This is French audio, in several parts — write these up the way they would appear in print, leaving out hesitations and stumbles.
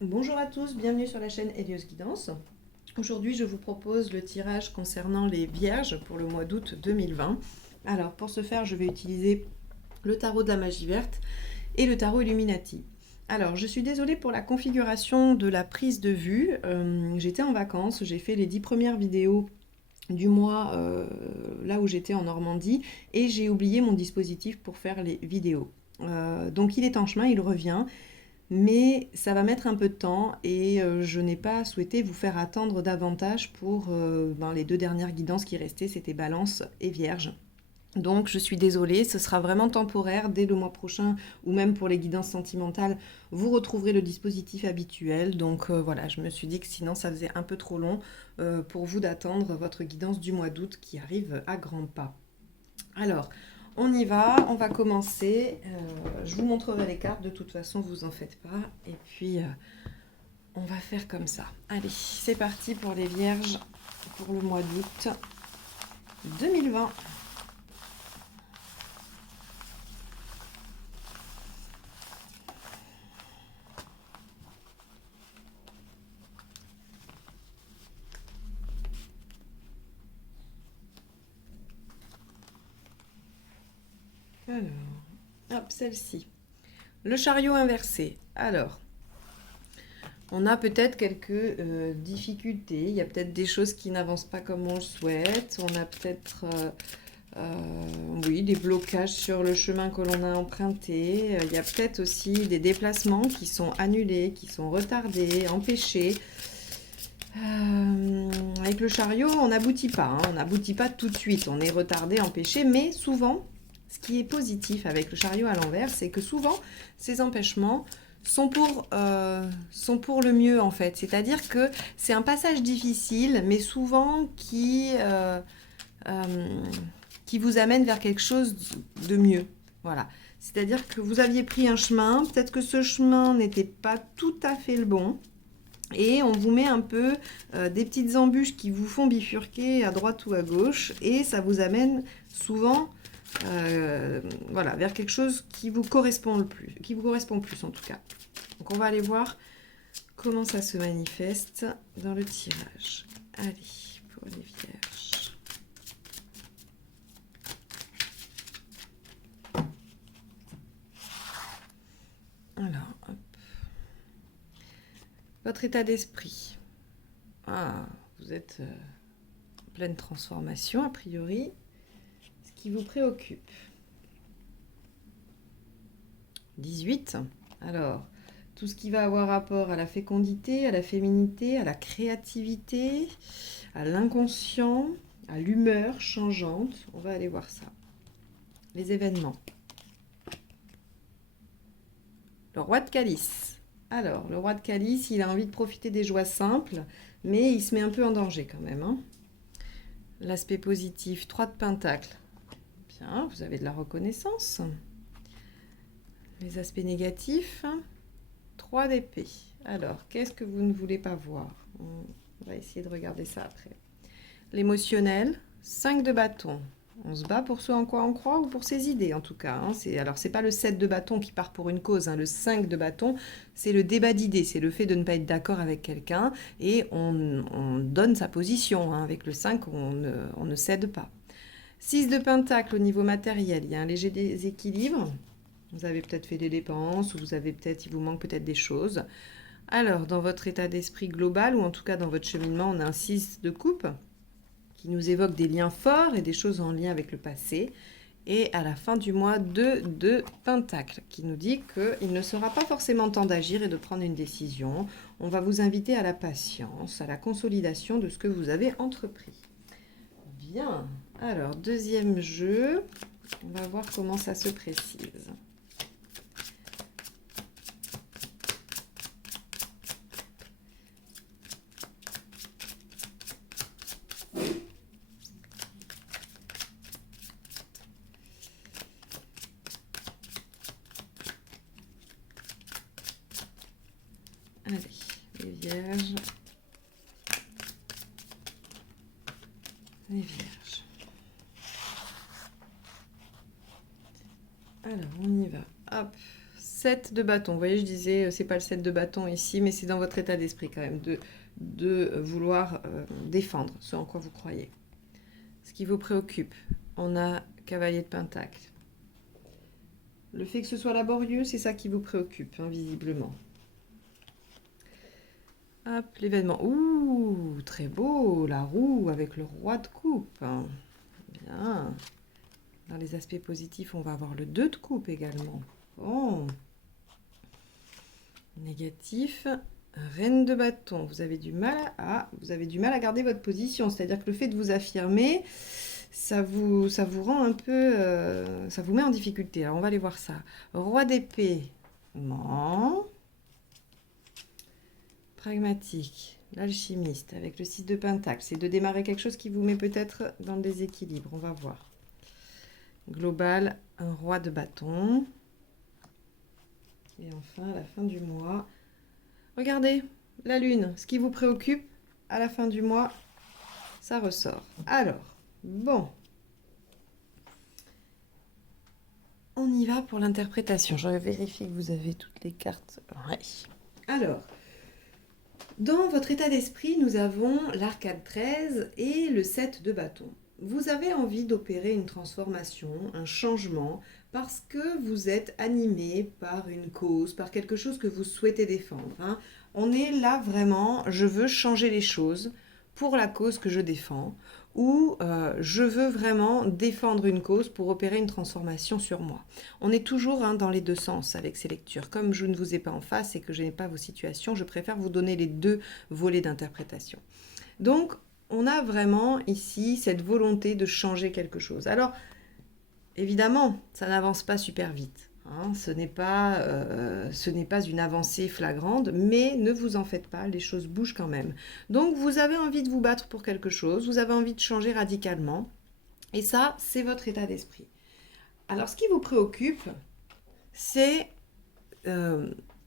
Bonjour à tous, bienvenue sur la chaîne Hélios Guidance. Aujourd'hui, je vous propose le tirage concernant les Vierges pour le mois d'août 2020. Alors, pour ce faire, je vais utiliser le tarot de la magie verte et le tarot Illuminati. Alors, je suis désolée pour la configuration de la prise de vue. J'étais en vacances, j'ai fait les 10 premières vidéos du mois là où j'étais en Normandie et j'ai oublié mon dispositif pour faire les vidéos. Donc, il est en chemin, il revient. Mais ça va mettre un peu de temps et je n'ai pas souhaité vous faire attendre davantage pour les deux dernières guidances qui restaient, c'était Balance et Vierge. Donc je suis désolée, ce sera vraiment temporaire. Dès le mois prochain, ou même pour les guidances sentimentales, vous retrouverez le dispositif habituel. Donc voilà, je me suis dit que sinon ça faisait un peu trop long pour vous d'attendre votre guidance du mois d'août qui arrive à grands pas. Alors, on y va, on va commencer. Je vous montrerai les cartes, de toute façon, vous en faites pas. Et puis, on va faire comme ça. Allez, c'est parti pour les Vierges pour le mois d'août 2020. Alors, hop, celle-ci. Le chariot inversé. Alors, on a peut-être quelques difficultés. Il y a peut-être des choses qui n'avancent pas comme on le souhaite. On a peut-être oui, des blocages sur le chemin que l'on a emprunté. Il y a peut-être aussi des déplacements qui sont annulés, qui sont retardés, empêchés. Avec le chariot, on n'aboutit pas. On n'aboutit pas tout de suite. On est retardé, empêché. Mais souvent, ce qui est positif avec le chariot à l'envers, c'est que souvent, ces empêchements sont pour le mieux, en fait. C'est-à-dire que c'est un passage difficile, mais souvent qui vous amène vers quelque chose de mieux. Voilà. C'est-à-dire que vous aviez pris un chemin, peut-être que ce chemin n'était pas tout à fait le bon, et on vous met un peu des petites embûches qui vous font bifurquer à droite ou à gauche, et ça vous amène souvent voilà, vers quelque chose qui vous correspond le plus, qui vous correspond plus en tout cas. Donc on va aller voir comment ça se manifeste dans le tirage. Allez, pour les Vierges. Alors, hop. Votre état d'esprit. Ah, vous êtes en pleine transformation, a priori. Ce qui vous préoccupe. 18. Alors, tout ce qui va avoir rapport à la fécondité, à la féminité, à la créativité, à l'inconscient, à l'humeur changeante. On va aller voir ça. Les événements. Le roi de calice. Alors, le roi de calice, il a envie de profiter des joies simples, mais il se met un peu en danger quand même. Hein. L'aspect positif, 3 de pentacle. Bien, vous avez de la reconnaissance. Les aspects négatifs, 3 d'épée. Alors, qu'est-ce que vous ne voulez pas voir? On va essayer de regarder ça après. L'émotionnel, 5 de bâton. On se bat pour ce en quoi on croit ou pour ses idées en tout cas. Hein. Alors c'est pas le 7 de bâton qui part pour une cause. Hein. Le 5 de bâton, c'est le débat d'idées. C'est le fait de ne pas être d'accord avec quelqu'un et on donne sa position. Hein. Avec le 5, on ne cède pas. 6 de pentacle au niveau matériel. Il y a un léger déséquilibre. Vous avez peut-être fait des dépenses ou il vous manque peut-être des choses. Alors, dans votre état d'esprit global, ou en tout cas dans votre cheminement, on a un 6 de coupe qui nous évoque des liens forts et des choses en lien avec le passé. Et à la fin du mois, 2 de pentacle qui nous dit qu'il ne sera pas forcément temps d'agir et de prendre une décision. On va vous inviter à la patience, à la consolidation de ce que vous avez entrepris. Bien. Alors, deuxième jeu. On va voir comment ça se précise. Allez, les Vierges. Les Vierges. Alors, on y va. Hop, 7 de bâton. Vous voyez, je disais, c'est pas le 7 de bâton ici, mais c'est dans votre état d'esprit quand même, de vouloir défendre ce en quoi vous croyez. Ce qui vous préoccupe. On a cavalier de pentacle. Le fait que ce soit laborieux, c'est ça qui vous préoccupe, hein, visiblement. Hop, l'événement. Ouh, très beau, la roue avec le roi de coupe. Bien. Dans les aspects positifs, on va avoir le 2 de coupe également. Bon. Négatif, reine de bâton. Vous avez du mal à garder votre position. C'est-à-dire que le fait de vous affirmer, ça vous rend un peu... ça vous met en difficulté. Alors, on va aller voir ça. Roi d'épée. Non. Pragmatique. L'alchimiste avec le 6 de pentacle. C'est de démarrer quelque chose qui vous met peut-être dans le déséquilibre. On va voir. Global, un roi de bâton. Et enfin, à la fin du mois, regardez, la lune, ce qui vous préoccupe, à la fin du mois, ça ressort. Alors, bon. On y va pour l'interprétation. Je vérifie que vous avez toutes les cartes. Ouais. Alors, dans votre état d'esprit, nous avons l'arcade 13 et le 7 de bâton. Vous avez envie d'opérer une transformation, un changement, parce que vous êtes animé par une cause, par quelque chose que vous souhaitez défendre. Hein. On est là vraiment, je veux changer les choses pour la cause que je défends, ou je veux vraiment défendre une cause pour opérer une transformation sur moi. On est toujours dans les deux sens avec ces lectures. Comme je ne vous ai pas en face et que je n'ai pas vos situations, je préfère vous donner les deux volets d'interprétation. Donc, on a vraiment ici cette volonté de changer quelque chose. Alors, évidemment, ça n'avance pas super vite. Hein, ce n'est pas une avancée flagrante, mais ne vous en faites pas, les choses bougent quand même. Donc, vous avez envie de vous battre pour quelque chose, vous avez envie de changer radicalement, et ça, c'est votre état d'esprit. Alors, ce qui vous préoccupe, c'est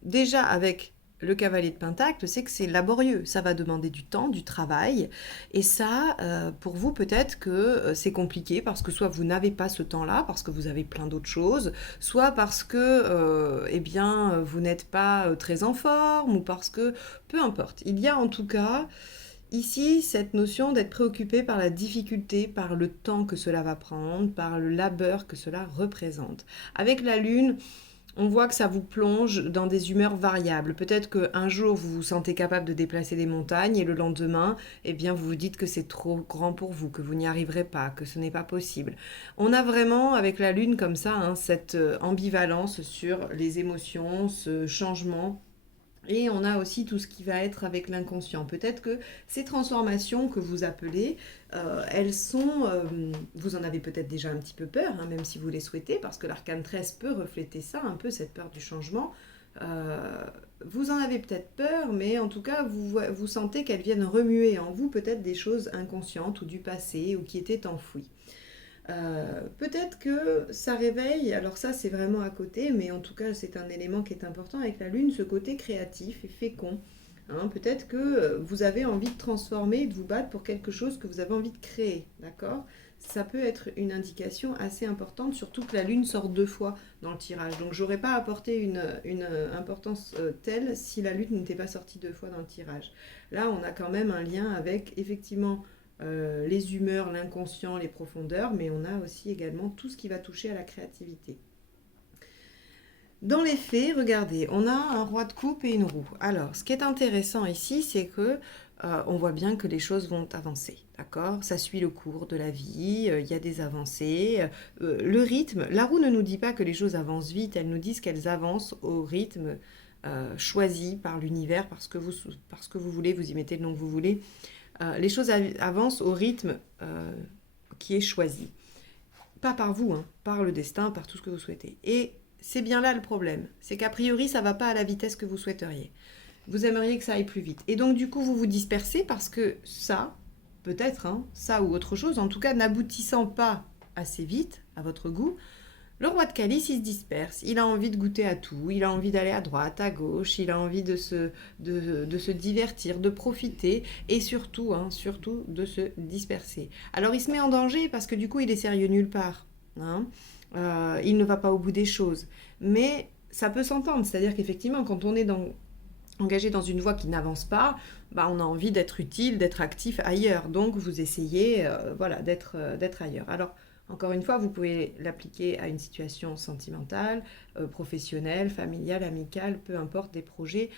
déjà avec le cavalier de pentacle, c'est que c'est laborieux, ça va demander du temps, du travail, et ça, pour vous, peut-être que c'est compliqué, parce que soit vous n'avez pas ce temps-là, parce que vous avez plein d'autres choses, soit parce que, vous n'êtes pas très en forme, ou parce que, peu importe. Il y a en tout cas, ici, cette notion d'être préoccupé par la difficulté, par le temps que cela va prendre, par le labeur que cela représente. Avec la lune, on voit que ça vous plonge dans des humeurs variables. Peut-être qu'un jour, vous vous sentez capable de déplacer des montagnes et le lendemain, vous vous dites que c'est trop grand pour vous, que vous n'y arriverez pas, que ce n'est pas possible. On a vraiment, avec la Lune comme ça, cette ambivalence sur les émotions, ce changement. Et on a aussi tout ce qui va être avec l'inconscient. Peut-être que ces transformations que vous appelez, elles sont... vous en avez peut-être déjà un petit peu peur, même si vous les souhaitez, parce que l'arcane 13 peut refléter ça, un peu cette peur du changement. Vous en avez peut-être peur, mais en tout cas, vous sentez qu'elles viennent remuer en vous peut-être des choses inconscientes ou du passé ou qui étaient enfouies. Peut-être que ça réveille, alors ça c'est vraiment à côté, mais en tout cas c'est un élément qui est important avec la Lune, ce côté créatif et fécond. Hein, peut-être que vous avez envie de transformer, de vous battre pour quelque chose que vous avez envie de créer, d'accord ? Ça peut être une indication assez importante, surtout que la Lune sort 2 fois dans le tirage. Donc j'aurais pas apporté une importance telle si la Lune n'était pas sortie 2 fois dans le tirage. Là on a quand même un lien avec effectivement les humeurs, l'inconscient, les profondeurs, mais on a aussi également tout ce qui va toucher à la créativité. Dans les faits, regardez, on a un roi de coupe et une roue. Alors, ce qui est intéressant ici, c'est que on voit bien que les choses vont avancer, d'accord ? Ça suit le cours de la vie, il y a des avancées. Le rythme, la roue ne nous dit pas que les choses avancent vite, elle nous dit qu'elles avancent au rythme choisi par l'univers, parce que vous voulez, vous y mettez le nom que vous voulez. Les choses avancent au rythme qui est choisi. Pas par vous, par le destin, par tout ce que vous souhaitez. Et c'est bien là le problème. C'est qu'a priori, ça ne va pas à la vitesse que vous souhaiteriez. Vous aimeriez que ça aille plus vite. Et donc, du coup, vous vous dispersez parce que ça, peut-être, ça ou autre chose, en tout cas, n'aboutissant pas assez vite à votre goût, le roi de calice, il se disperse, il a envie de goûter à tout, il a envie d'aller à droite, à gauche, il a envie de se divertir, de profiter et surtout de se disperser. Alors il se met en danger parce que du coup il est sérieux nulle part, il ne va pas au bout des choses. Mais ça peut s'entendre, c'est-à-dire qu'effectivement, quand on est engagé dans une voie qui n'avance pas, bah, on a envie d'être utile, d'être actif ailleurs. Donc, vous essayez voilà, d'être ailleurs. Alors, encore une fois, vous pouvez l'appliquer à une situation sentimentale, professionnelle, familiale, amicale, peu importe, des projets.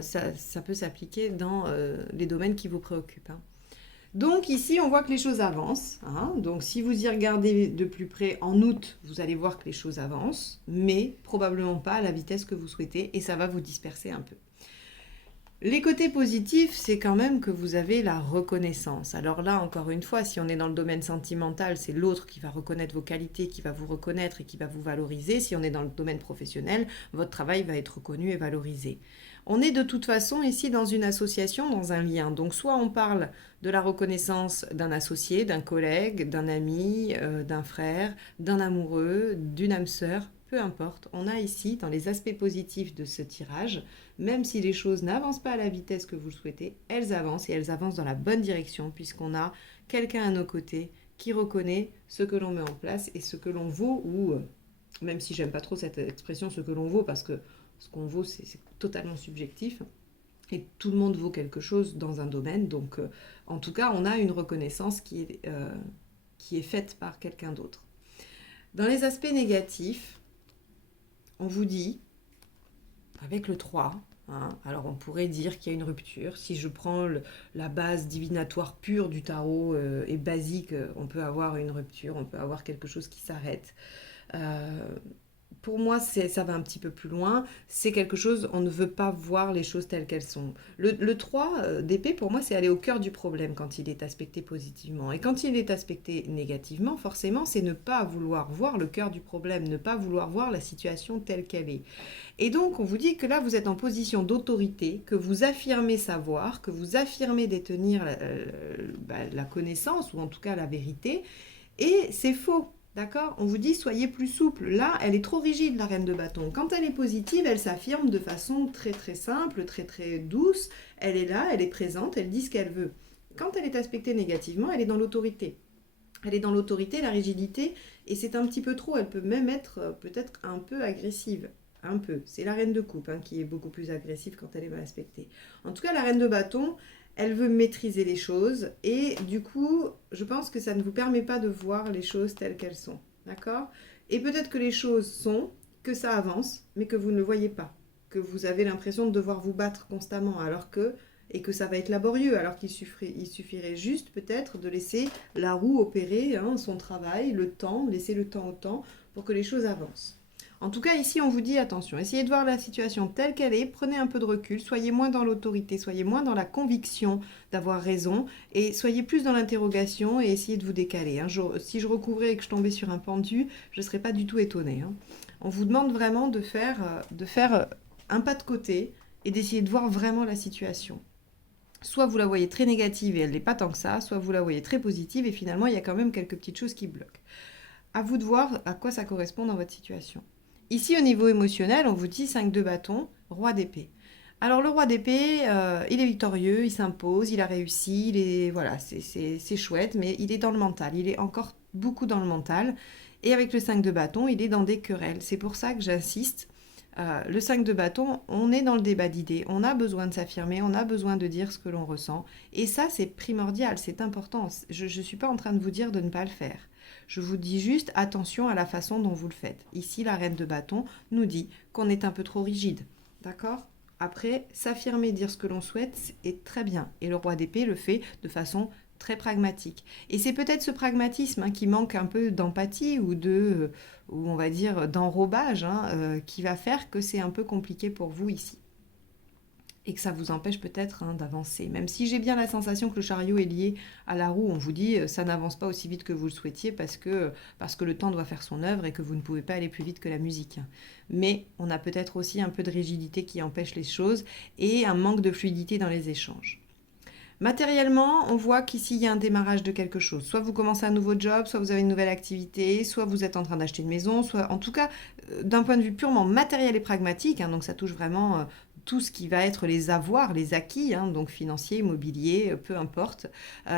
Ça peut s'appliquer dans les domaines qui vous préoccupent, hein. Donc ici, on voit que les choses avancent, hein. Donc si vous y regardez de plus près en août, vous allez voir que les choses avancent, mais probablement pas à la vitesse que vous souhaitez et ça va vous disperser un peu. Les côtés positifs, c'est quand même que vous avez la reconnaissance. Alors là, encore une fois, si on est dans le domaine sentimental, c'est l'autre qui va reconnaître vos qualités, qui va vous reconnaître et qui va vous valoriser. Si on est dans le domaine professionnel, votre travail va être reconnu et valorisé. On est de toute façon ici dans une association, dans un lien. Donc soit on parle de la reconnaissance d'un associé, d'un collègue, d'un ami, d'un frère, d'un amoureux, d'une âme sœur, peu importe. On a ici, dans les aspects positifs de ce tirage, même si les choses n'avancent pas à la vitesse que vous le souhaitez, elles avancent et elles avancent dans la bonne direction puisqu'on a quelqu'un à nos côtés qui reconnaît ce que l'on met en place et ce que l'on vaut ou, même si j'aime pas trop cette expression, ce que l'on vaut parce que ce qu'on vaut c'est totalement subjectif et tout le monde vaut quelque chose dans un domaine. Donc en tout cas, on a une reconnaissance qui est faite par quelqu'un d'autre. Dans les aspects négatifs, on vous dit avec le 3, hein, alors on pourrait dire qu'il y a une rupture. Si je prends la base divinatoire pure du tarot et basique, on peut avoir une rupture, on peut avoir quelque chose qui s'arrête. Pour moi, ça va un petit peu plus loin. C'est quelque chose, on ne veut pas voir les choses telles qu'elles sont. Le 3 d'épée, pour moi, c'est aller au cœur du problème quand il est aspecté positivement. Et quand il est aspecté négativement, forcément, c'est ne pas vouloir voir le cœur du problème, ne pas vouloir voir la situation telle qu'elle est. Et donc, on vous dit que là, vous êtes en position d'autorité, que vous affirmez savoir, que vous affirmez détenir la connaissance, ou en tout cas la vérité, et c'est faux. D'accord? On vous dit soyez plus souple. Là, elle est trop rigide, la reine de bâton. Quand elle est positive, elle s'affirme de façon très très simple, très très douce. Elle est là, elle est présente, elle dit ce qu'elle veut. Quand elle est aspectée négativement, elle est dans l'autorité. Elle est dans l'autorité, la rigidité, et c'est un petit peu trop. Elle peut même être peut-être un peu agressive. Un peu. C'est la reine de coupe qui est beaucoup plus agressive quand elle est mal aspectée. En tout cas, la reine de bâton, elle veut maîtriser les choses et du coup, je pense que ça ne vous permet pas de voir les choses telles qu'elles sont. D'accord? Et peut-être que les choses sont, que ça avance, mais que vous ne le voyez pas. Que vous avez l'impression de devoir vous battre constamment et que ça va être laborieux, alors qu'il suffirait juste peut-être de laisser la roue opérer son travail, le temps, laisser le temps au temps pour que les choses avancent. En tout cas, ici, on vous dit attention, essayez de voir la situation telle qu'elle est, prenez un peu de recul, soyez moins dans l'autorité, soyez moins dans la conviction d'avoir raison, et soyez plus dans l'interrogation et essayez de vous décaler. Si je recouvrais et que je tombais sur un pendu, je ne serais pas du tout étonnée. On vous demande vraiment de faire un pas de côté et d'essayer de voir vraiment la situation. Soit vous la voyez très négative et elle n'est pas tant que ça, soit vous la voyez très positive et finalement, il y a quand même quelques petites choses qui bloquent. À vous de voir à quoi ça correspond dans votre situation. Ici, au niveau émotionnel, on vous dit 5 de bâton, roi d'épée. Alors, le roi d'épée, il est victorieux, il s'impose, il a réussi, voilà, c'est chouette, mais il est dans le mental, il est encore beaucoup dans le mental. Et avec le 5 de bâton, il est dans des querelles. C'est pour ça que j'insiste. Le 5 de bâton, on est dans le débat d'idées, on a besoin de s'affirmer, on a besoin de dire ce que l'on ressent. Et ça, c'est primordial, c'est important. Je ne suis pas en train de vous dire de ne pas le faire. Je vous dis juste attention à la façon dont vous le faites. Ici, la reine de bâton nous dit qu'on est un peu trop rigide. D'accord? Après, s'affirmer, dire ce que l'on souhaite est très bien. Et le roi d'épée le fait de façon très pragmatique. Et c'est peut-être ce pragmatisme qui manque un peu d'empathie ou on va dire d'enrobage qui va faire que c'est un peu compliqué pour vous ici. Et que ça vous empêche peut-être d'avancer. Même si j'ai bien la sensation que le chariot est lié à la roue, on vous dit ça n'avance pas aussi vite que vous le souhaitiez parce que le temps doit faire son œuvre et que vous ne pouvez pas aller plus vite que la musique. Mais on a peut-être aussi un peu de rigidité qui empêche les choses et un manque de fluidité dans les échanges. Matériellement, on voit qu'ici, il y a un démarrage de quelque chose. Soit vous commencez un nouveau job, soit vous avez une nouvelle activité, soit vous êtes en train d'acheter une maison, soit en tout cas, d'un point de vue purement matériel et pragmatique, hein, donc ça touche vraiment tout ce qui va être les avoirs, les acquis, hein, donc financiers, immobiliers, peu importe.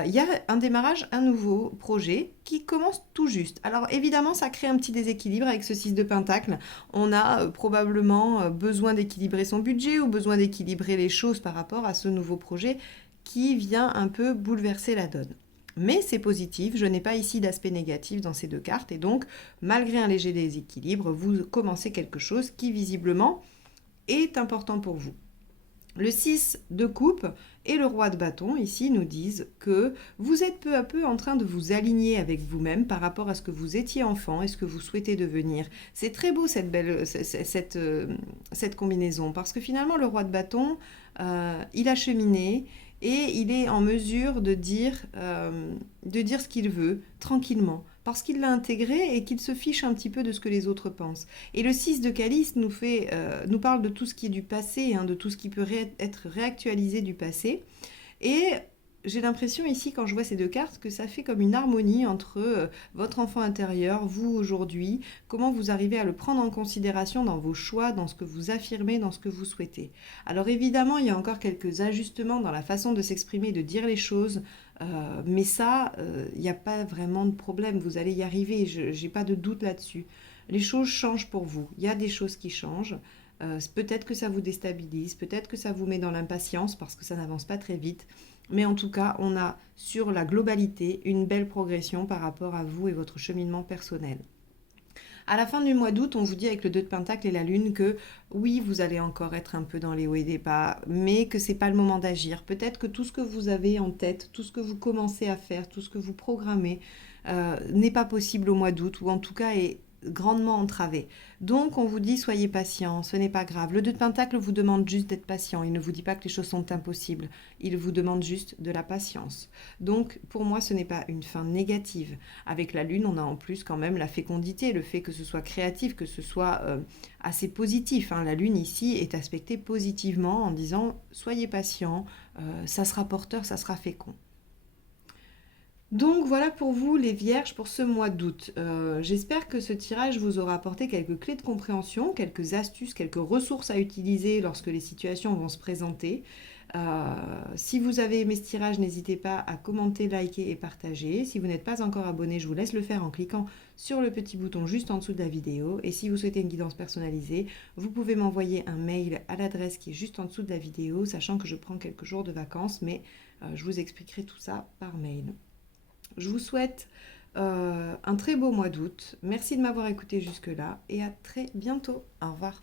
Il y a un démarrage, un nouveau projet qui commence tout juste. Alors évidemment, ça crée un petit déséquilibre avec ce 6 de Pentacle. On a probablement besoin d'équilibrer son budget ou besoin d'équilibrer les choses par rapport à ce nouveau projet qui vient un peu bouleverser la donne. Mais c'est positif, je n'ai pas ici d'aspect négatif dans ces deux cartes, et donc, malgré un léger déséquilibre, vous commencez quelque chose qui, visiblement, est important pour vous. Le 6 de coupe et le roi de bâton, ici, nous disent que vous êtes peu à peu en train de vous aligner avec vous-même par rapport à ce que vous étiez enfant et ce que vous souhaitez devenir. C'est très beau cette combinaison, parce que finalement, le roi de bâton, il a cheminé, et il est en mesure de dire ce qu'il veut tranquillement parce qu'il l'a intégré et qu'il se fiche un petit peu de ce que les autres pensent. Et le 6 de calice nous parle de tout ce qui est du passé, hein, de tout ce qui peut être réactualisé du passé. Et j'ai l'impression ici, quand je vois ces deux cartes, que ça fait comme une harmonie entre votre enfant intérieur, vous aujourd'hui, comment vous arrivez à le prendre en considération dans vos choix, dans ce que vous affirmez, dans ce que vous souhaitez. Alors évidemment, il y a encore quelques ajustements dans la façon de s'exprimer, de dire les choses, mais ça, il n'y a pas vraiment de problème, vous allez y arriver, je n'ai pas de doute là-dessus. Les choses changent pour vous, il y a des choses qui changent. Peut-être que ça vous déstabilise, peut-être que ça vous met dans l'impatience parce que ça n'avance pas très vite. Mais en tout cas, on a sur la globalité une belle progression par rapport à vous et votre cheminement personnel. À la fin du mois d'août, on vous dit avec le 2 de Pentacle et la Lune que oui, vous allez encore être un peu dans les hauts et des bas, mais que c'est pas le moment d'agir. Peut-être que tout ce que vous avez en tête, tout ce que vous commencez à faire, tout ce que vous programmez, n'est pas possible au mois d'août, ou en tout cas est grandement entravé. Donc on vous dit soyez patient, ce n'est pas grave. Le 2 de Pentacle vous demande juste d'être patient, il ne vous dit pas que les choses sont impossibles, il vous demande juste de la patience. Donc pour moi ce n'est pas une fin négative. Avec la Lune on a en plus quand même la fécondité, le fait que ce soit créatif, que ce soit assez positif, hein. La Lune ici est aspectée positivement en disant soyez patient, ça sera porteur, ça sera fécond. Donc voilà pour vous les vierges pour ce mois d'août. J'espère que ce tirage vous aura apporté quelques clés de compréhension, quelques astuces, quelques ressources à utiliser lorsque les situations vont se présenter. Si vous avez aimé ce tirage, n'hésitez pas à commenter, liker et partager. Si vous n'êtes pas encore abonné, je vous laisse le faire en cliquant sur le petit bouton juste en dessous de la vidéo. Et si vous souhaitez une guidance personnalisée, vous pouvez m'envoyer un mail à l'adresse qui est juste en dessous de la vidéo, sachant que je prends quelques jours de vacances, mais je vous expliquerai tout ça par mail. Je vous souhaite un très beau mois d'août. Merci de m'avoir écouté jusque-là et à très bientôt. Au revoir.